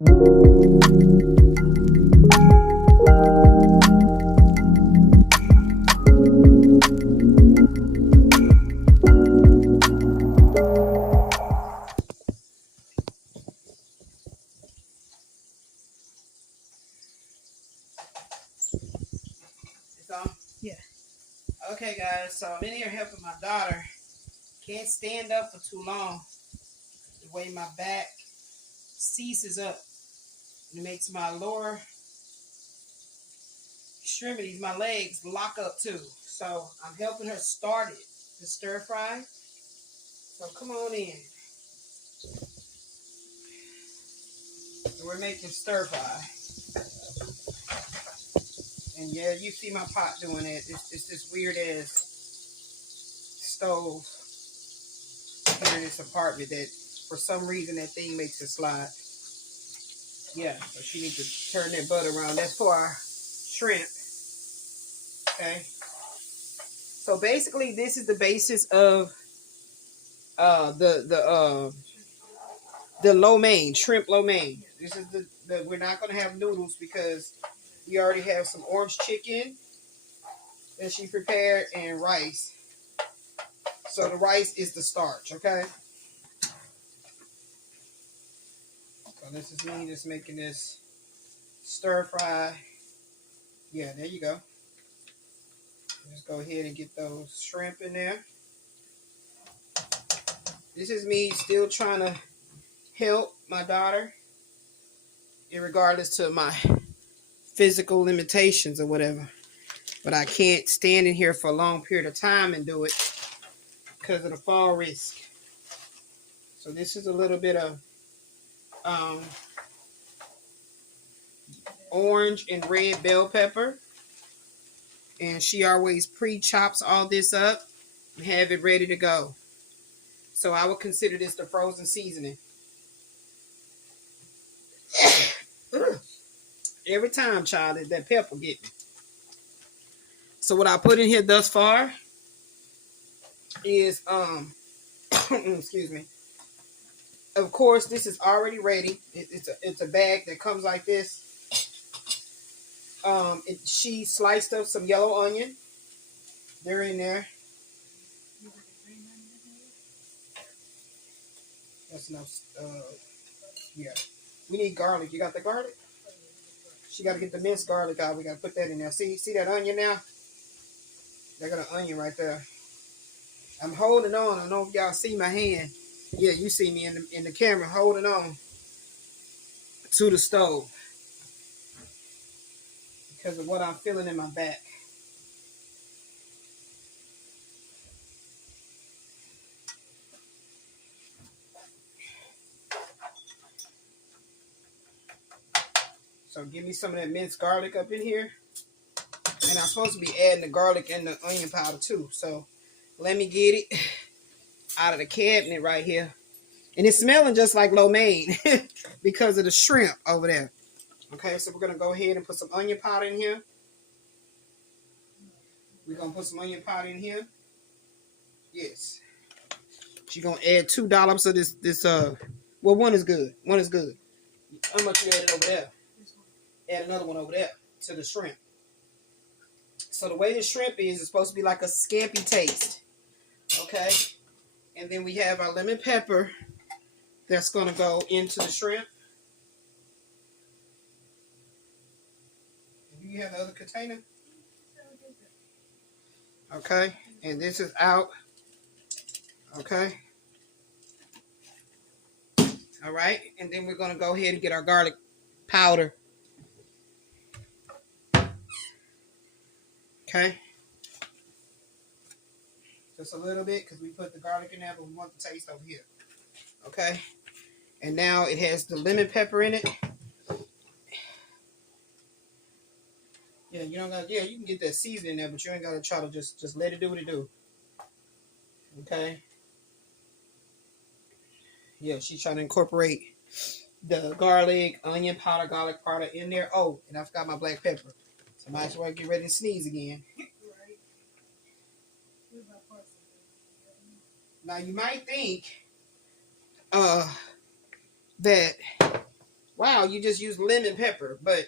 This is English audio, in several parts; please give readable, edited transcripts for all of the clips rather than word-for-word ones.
It's on? Yeah. Okay, guys, so I'm in here helping my daughter. Can't stand up for too long. The way my back seizes up. It makes my lower extremities, my legs, lock up too. So I'm helping her start it, the stir fry. So come on in. So we're making stir fry. And yeah, you see my pot doing it. It's this weird ass stove here in this apartment that for some reason that thing makes it slide. Yeah, so she needs to turn that butt around. That's for our shrimp. Okay. So basically this is the basis of the lo mein, shrimp lo mein. This is the we're not gonna have noodles because we already have some orange chicken that she prepared and rice. So the rice is the starch, okay? So this is me just making this stir fry. Yeah, there you go. Just go ahead and get those shrimp in there. This is me still trying to help my daughter, regardless to my physical limitations or whatever. But I can't stand in here for a long period of time and do it because of the fall risk. So this is a little bit of orange and red bell pepper. And she always pre-chops all this up and have it ready to go. So I would consider this the frozen seasoning. Every time, child, that pepper get me. So what I put in here thus far is excuse me. Of course, this is already ready. It's a bag that comes like this. She sliced up some yellow onion. They're in there. That's enough. Yeah. We need garlic. You got the garlic? She got to get the minced garlic out. We got to put that in there. See that onion now? They got an onion right there. I'm holding on. I don't know if y'all see my hand. Yeah, you see me in the camera holding on to the stove because of what I'm feeling in my back. So give me some of that minced garlic up in here. And I'm supposed to be adding the garlic and the onion powder too. So let me get it out of the cabinet right here. And it's smelling just like lo mein because of the shrimp over there. Okay, so we're going to go ahead and put some onion powder in here. We're going to put some onion powder in here. Yes. She's going to add 2 dollops of this, well, one is good. One is good. How much you added over there? Add another one over there to the shrimp. So the way the shrimp is, it's supposed to be like a scampi taste. Okay? And then we have our lemon pepper that's going to go into the shrimp. Do you have the other container? Okay. And this is out. Okay. All right. And then we're going to go ahead and get our garlic powder. Okay. Just a little bit because we put the garlic in there, but we want the taste over here. Okay. And now it has the lemon pepper in it. Yeah, you don't got. Yeah, you can get that seasoning there, but you ain't gotta try to just let it do what it do. Okay. Yeah, she's trying to incorporate the garlic, onion powder, garlic powder in there. Oh, and I forgot my black pepper. So might as well get ready to sneeze again. Now you might think that wow, you just use lemon pepper, but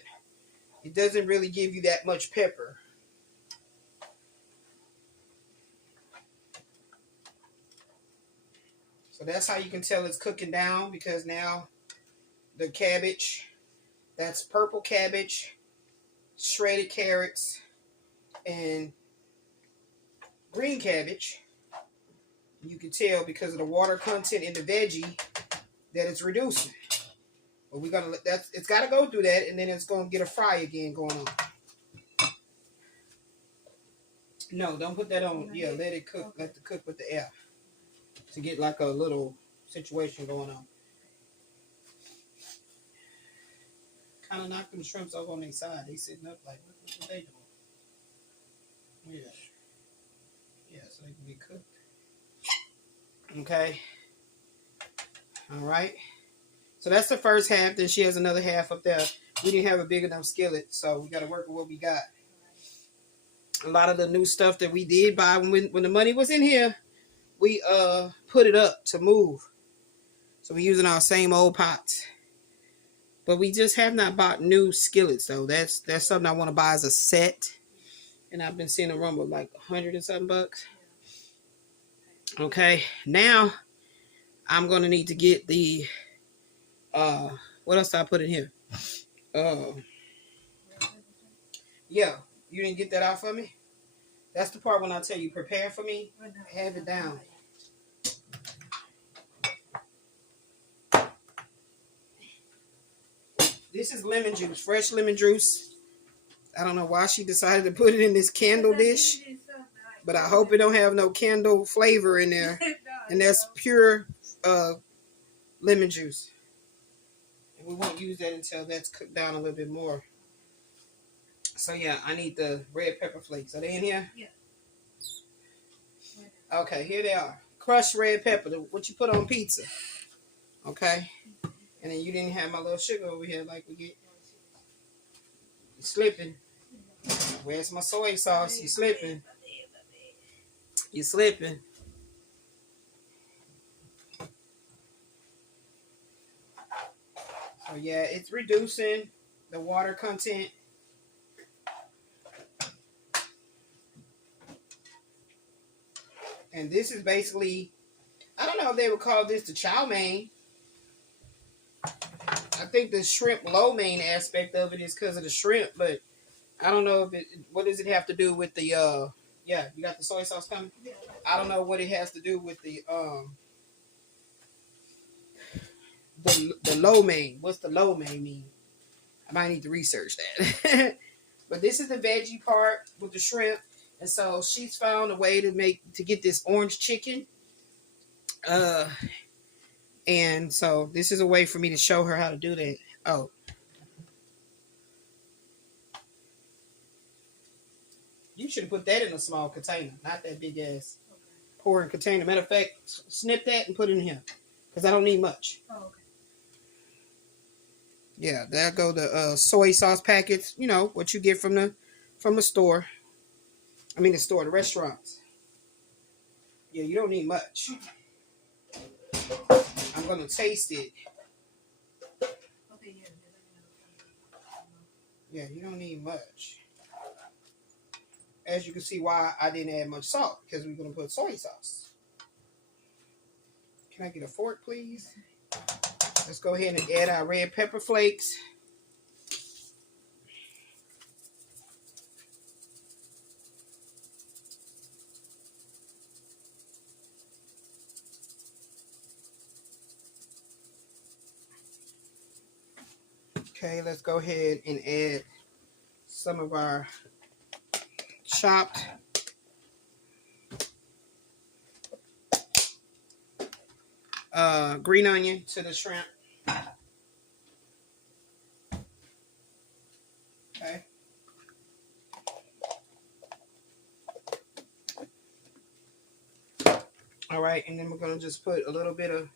it doesn't really give you that much pepper. So that's how you can tell it's cooking down, because now the cabbage, that's purple cabbage, shredded carrots, and green cabbage. You can tell because of the water content in the veggie that it's reducing. But we're gonna let that, it's gotta go through that, and then it's gonna get a fry again going on. No, don't put that on. Yeah, let it cook. Let it cook with the air to get like a little situation going on. Kind of knock them shrimps over on their side. They sitting up like, what they doing? Yeah. Yeah, so they can be cooked. Okay. All right. So that's the first half. Then she has another half up there. We didn't have a big enough skillet, so we got to work with what we got. A lot of the new stuff that we did buy when the money was in here, we put it up to move. So we're using our same old pots. But we just have not bought new skillets, though. That's something I want to buy as a set. And I've been seeing a run with like 100 and something bucks. Okay, now I'm going to need to get the, what else did I put in here? Yeah, you didn't get that out for me? That's the part when I tell you, prepare for me, have it down. This is lemon juice, fresh lemon juice. I don't know why she decided to put it in this candle dish, but I hope it don't have no candle flavor in there. And that's pure lemon juice. And we won't use that until that's cooked down a little bit more. So yeah, I need the red pepper flakes. Are they in here? Yeah. Okay, here they are. Crushed red pepper, what you put on pizza. Okay? And then you didn't have my little sugar over here like we get. You're slipping. Where's my soy sauce? You're slipping. You're slipping. So yeah, it's reducing the water content. And this is basically, I don't know if they would call this the chow mein. I think the shrimp lo mein aspect of it is because of the shrimp, but I don't know if it, what does it have to do with the, yeah, you got the soy sauce coming? I don't know what it has to do with the lo mein. What's the lo mein mean? I might need to research that. But this is the veggie part with the shrimp. And so she's found a way to get this orange chicken. And so this is a way for me to show her how to do that. Oh. You should have put that in a small container, not that big ass pouring container. Matter of fact, snip that and put it in here, because I don't need much. Oh, okay. Yeah, there go the soy sauce packets. You know what you get from the store. I mean the restaurants. Yeah, you don't need much. I'm gonna taste it. Yeah, you don't need much. As you can see why I didn't add much salt, because we're going to put soy sauce. Can I get a fork, please? Let's go ahead and add our red pepper flakes. Okay, let's go ahead and add some of our chopped green onion to the shrimp. Okay. All right, and then we're going to just put a little bit of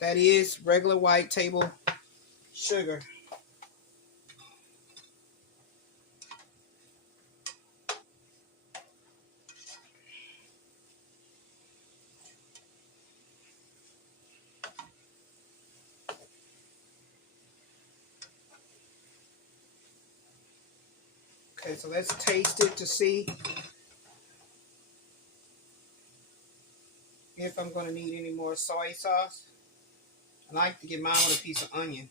that is regular white table sugar. Okay, so let's taste it to see if I'm going to need any more soy sauce. I like to get mine with a piece of onion.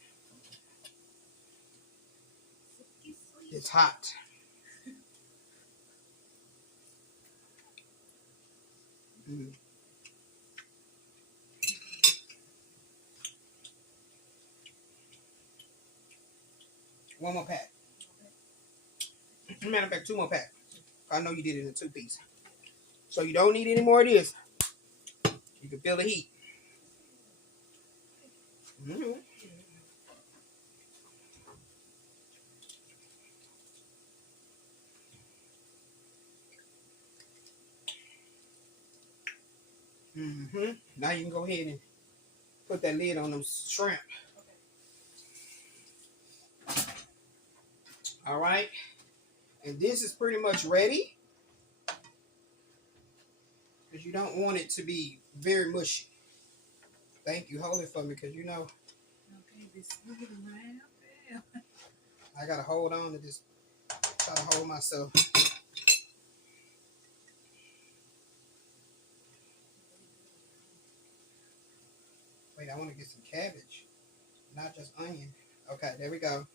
It's hot. Mm. One more pack. Matter of fact, two more packs. I know you did it in a 2-piece. So you don't need any more of this. You can feel the heat. Mm-hmm. Mm-hmm. Now you can go ahead and put that lid on them shrimp. All right. And this is pretty much ready. Because you don't want it to be very mushy. Thank you. Hold it for me because you know. Okay, this moving around. Yeah. I got to hold on to this. Try to hold myself. Wait, I want to get some cabbage. Not just onion. Okay, there we go.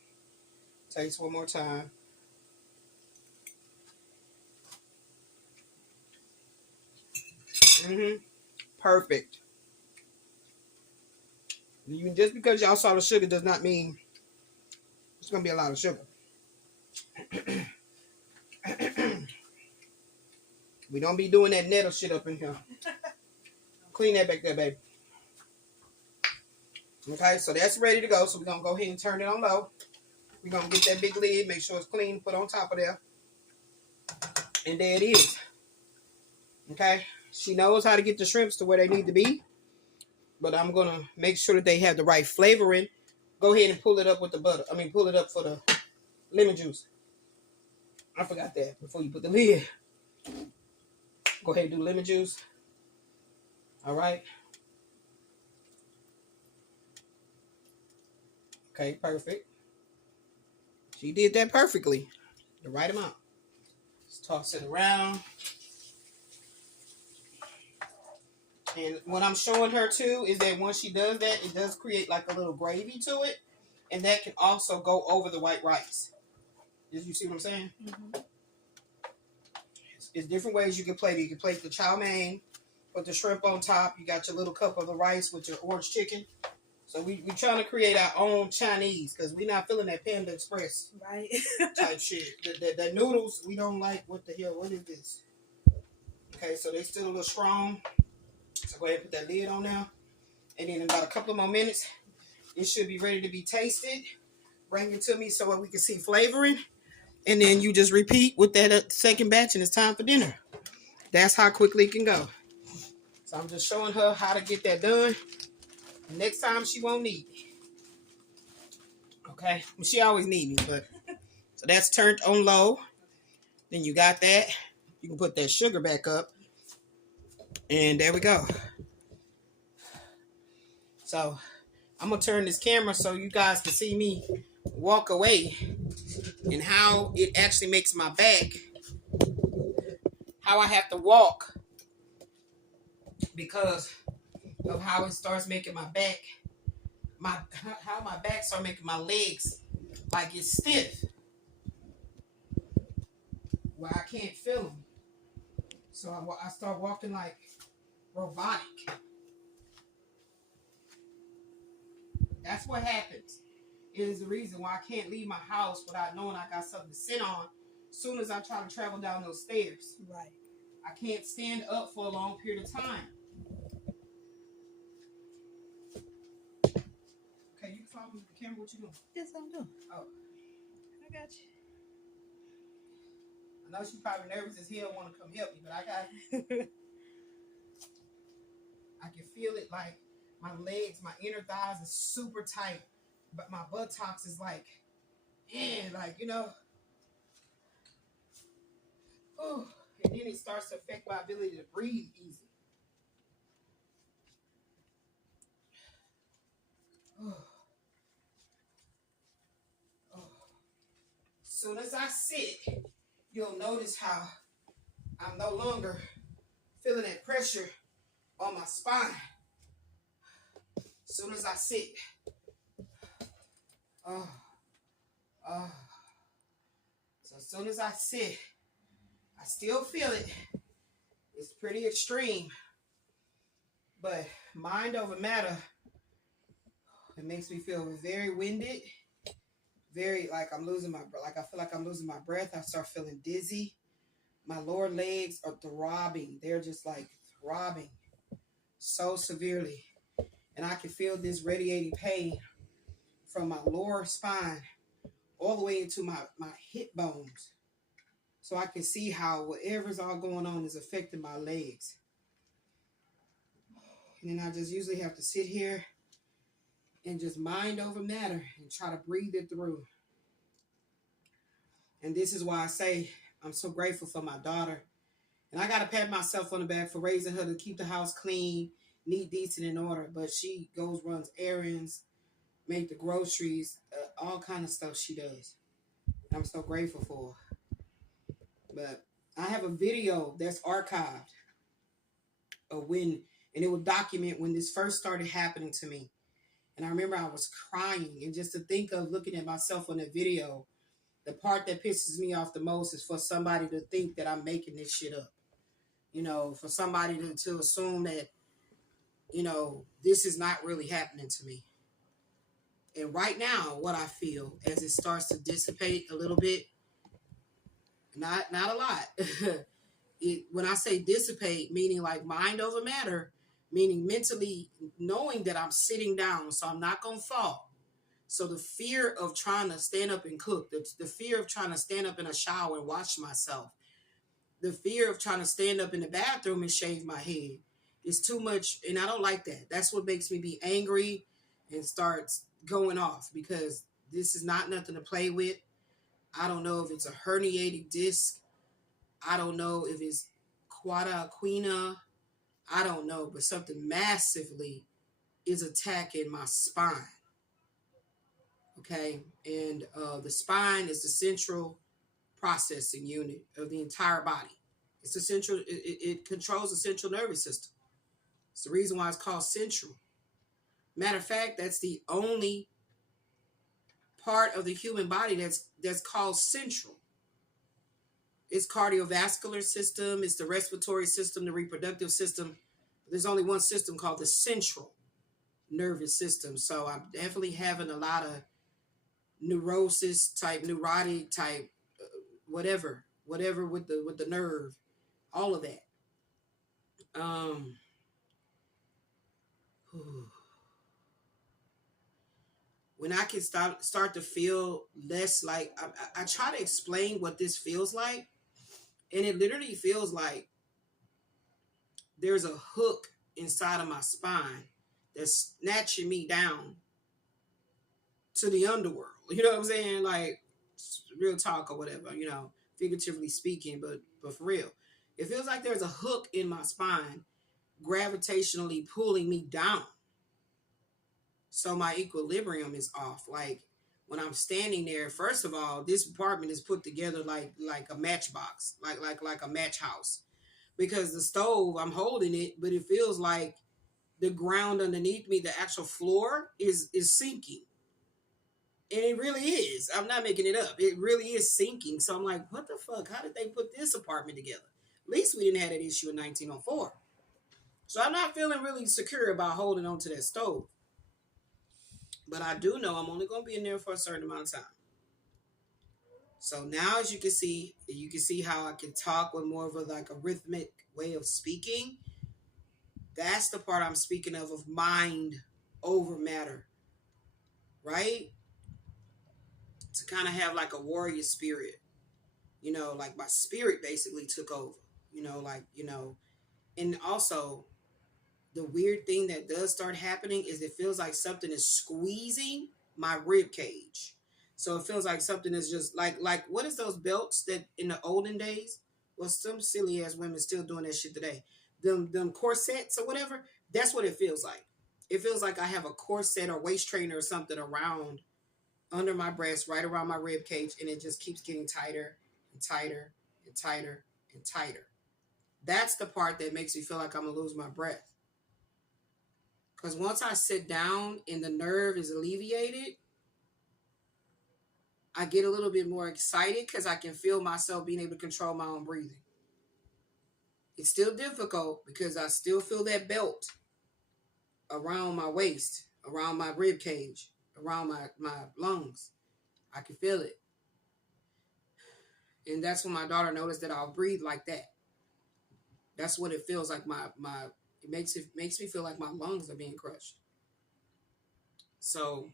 Taste one more time. Mm-hmm. Perfect. Just because y'all saw the sugar does not mean it's going to be a lot of sugar. We don't be doing that nettle shit up in here. Clean that back there, baby. Okay, so that's ready to go. So we're going to go ahead and turn it on low. We're going to get that big lid, make sure it's clean, put on top of there. And there it is. Okay, she knows how to get the shrimps to where they need to be. But I'm going to make sure that they have the right flavoring. Go ahead and pull it up with the butter. Pull it up for the lemon juice. I forgot that before you put the lid. Go ahead and do lemon juice. All right. Okay, perfect. She did that perfectly. The right amount. Just toss it around. And what I'm showing her too is that once she does that, it does create like a little gravy to it. And that can also go over the white rice. You see what I'm saying? Mm-hmm. It's different ways you can plate it. You can plate the chow mein, put the shrimp on top. You got your little cup of the rice with your orange chicken. So we're trying to create our own Chinese because we're not feeling that Panda Express Right. type shit. The noodles, we don't like. What the hell? What is this? Okay, so they still a little strong. So go ahead and put that lid on now. And then in about a couple of more minutes, it should be ready to be tasted. Bring it to me so that we can see flavoring. And then you just repeat with that second batch and it's time for dinner. That's how quickly it can go. So I'm just showing her how to get that done. Next time she won't need me. Okay? Well, she always need me, but so that's turned on low. Then you got that. You can put that sugar back up. And there we go. So I'm going to turn this camera so you guys can see me walk away and how it actually makes my back, how I have to walk because of how it starts making my back, how my back starts making my legs like it's stiff where I can't feel them. So I start walking like robotic. That's what happens. It is the reason why I can't leave my house without knowing I got something to sit on as soon as I try to travel down those stairs. Right. I can't stand up for a long period of time. Okay, you can follow me with the camera. What you doing? Yes, I'm doing. Oh, I got you. I know she's probably nervous as hell, want to come help me, but I got. I can feel it like my legs, my inner thighs is super tight, but my buttocks is like, like you know. Oh, and then it starts to affect my ability to breathe easy. Oh. Oh. soon as I sit, you'll notice how I'm no longer feeling that pressure on my spine. As soon as I sit, oh, oh. So as soon as I sit, I still feel it. It's pretty extreme, but mind over matter, it makes me feel very winded, very like I'm losing my, like I feel like I'm losing my breath. I start feeling dizzy. My lower legs are throbbing. They're just like throbbing so severely. And I can feel this radiating pain from my lower spine all the way into my hip bones. So I can see how whatever's all going on is affecting my legs. And then I just usually have to sit here and just mind over matter and try to breathe it through. And this is why I say I'm so grateful for my daughter. And I got to pat myself on the back for raising her to keep the house clean, neat, decent, in order. But she goes, runs errands, make the groceries, all kind of stuff she does. I'm so grateful for her. But I have a video that's archived of when, and it will document when this first started happening to me. And I remember I was crying. And just to think of looking at myself on the video, the part that pisses me off the most is for somebody to think that I'm making this shit up. You know, for somebody to assume that, you know, this is not really happening to me. And right now, what I feel as it starts to dissipate a little bit, not a lot. When I say dissipate, meaning like mind over matter, meaning mentally knowing that I'm sitting down, so I'm not going to fall. So the fear of trying to stand up and cook, the fear of trying to stand up in a shower and wash myself, the fear of trying to stand up in the bathroom and shave my head is too much. And I don't like that. That's what makes me be angry and starts going off, because this is not nothing to play with. I don't know if it's a herniated disc. I don't know if it's quada equina. I don't know, but something massively is attacking my spine. Okay. And the spine is the central processing unit of the entire body. It's the central, it controls the central nervous system. It's the reason why it's called central. Matter of fact, that's the only part of the human body that's called central. It's cardiovascular system, it's the respiratory system, the reproductive system. There's only one system called the central nervous system. So I'm definitely having a lot of neurosis type, neurotic type, whatever with the nerve, all of that. When I can start to feel less like, I try to explain what this feels like, and it literally feels like there's a hook inside of my spine that's snatching me down to the underworld. You know what I'm saying? Like, real talk or whatever, you know, figuratively speaking, but for real. It feels like there's a hook in my spine gravitationally pulling me down. So my equilibrium is off. Like when I'm standing there, first of all, this apartment is put together like a matchbox, like a match house. Because the stove, I'm holding it, but it feels like the ground underneath me, the actual floor is sinking. And it really is. I'm not making it up. It really is sinking. So I'm like, what the fuck? How did they put this apartment together? At least we didn't have that issue in 1904. So I'm not feeling really secure about holding on to that stove. But I do know I'm only going to be in there for a certain amount of time. So now, as you can see how I can talk with more of a like a rhythmic way of speaking. That's the part I'm speaking of mind over matter, right? To kind of have like a warrior spirit, you know, like my spirit basically took over, you know, like, you know, and also the weird thing that does start happening is it feels like something is squeezing my rib cage. So it feels like something is just like what is those belts that in the olden days? Well, some silly ass women still doing that shit today. Them corsets or whatever. That's what it feels like. It feels like I have a corset or waist trainer or something around under my breast, right around my rib cage, and it just keeps getting tighter and tighter and tighter and tighter. That's the part that makes me feel like I'm gonna lose my breath. Because once I sit down and the nerve is alleviated, I get a little bit more excited because I can feel myself being able to control my own breathing. It's still difficult because I still feel that belt around my waist, around my rib cage, around my lungs. I can feel it. And that's when my daughter noticed that I'll breathe like that. That's what it feels like. It makes me feel like my lungs are being crushed. So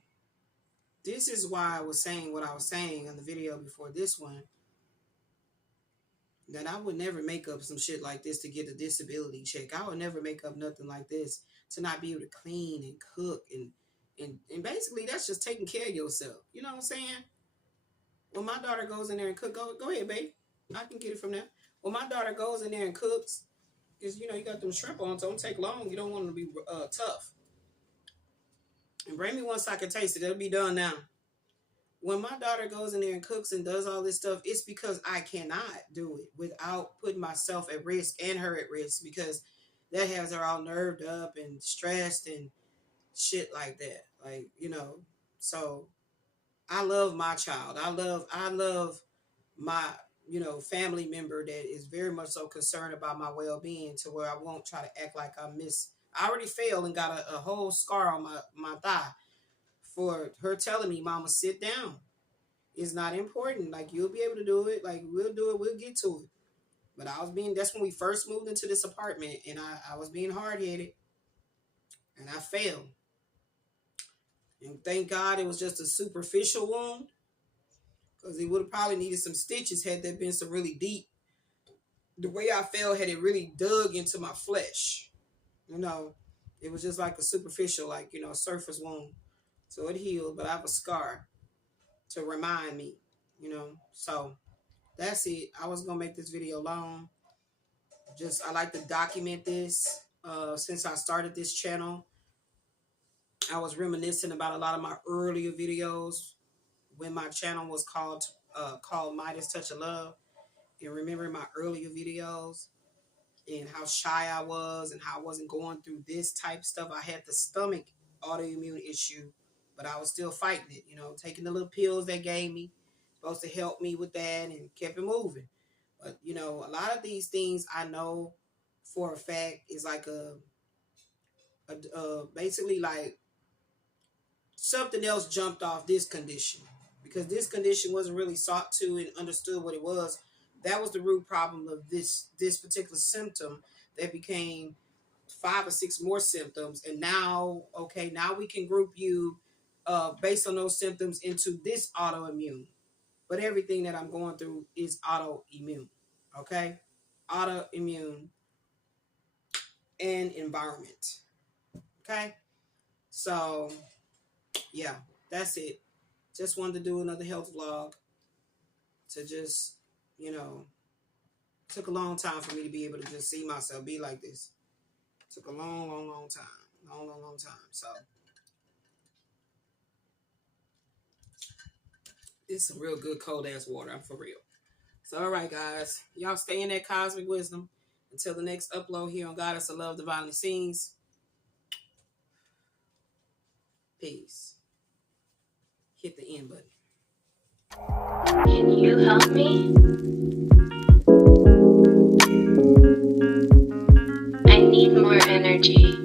this is why I was saying what I was saying in the video before this one, that I would never make up some shit like this to get a disability check. I would never make up nothing like this to not be able to clean and cook and basically that's just taking care of yourself. You know what I'm saying? When my daughter goes in there and cook, go ahead, babe. I can get it from there. When my daughter goes in there and cooks, because you got them shrimp on, so don't take long. You don't want them to be tough. And bring me one so I can taste it. It'll be done now. When my daughter goes in there and cooks and does all this stuff, it's because I cannot do it without putting myself at risk and her at risk, because that has her all nerved up and stressed and shit like that. Like, so I love my child. I love my, family member that is very much so concerned about my well-being, to where I won't try to act like I already failed and got a whole scar on my thigh for her telling me, Mama, sit down. It's not important. Like, you'll be able to do it. Like, we'll do it. We'll get to it. But that's when we first moved into this apartment, and I was being hard-headed, and I failed. And thank God it was just a superficial wound, because it would have probably needed some stitches had there been some really deep. The way I fell, had it really dug into my flesh. It was just like a superficial, like, surface wound. So it healed, but I have a scar to remind me, So that's it. I was going to make this video long. I like to document this. Since I started this channel, I was reminiscing about a lot of my earlier videos when my channel was called Midas Touch of Love, and remembering my earlier videos and how shy I was and how I wasn't going through this type stuff. I had the stomach autoimmune issue, but I was still fighting it, taking the little pills they gave me, supposed to help me with that, and kept it moving. But, a lot of these things I know for a fact is like basically like something else jumped off this condition, because this condition wasn't really sought to and understood what it was. That was the root problem of this particular symptom that became 5 or 6 more symptoms. And now we can group you based on those symptoms into this autoimmune. But everything that I'm going through is autoimmune. Okay? Autoimmune and environment. Okay? So, yeah, that's it. Just wanted to do another health vlog to just, took a long time for me to be able to just see myself be like this. Took a long, long, long time. Long time. So it's some real good cold ass water. I'm for real. So all right, guys. Y'all stay in that cosmic wisdom until the next upload here on Goddess of Love Divinely Sings. Peace. Hit the end button. Can you help me? I need more energy.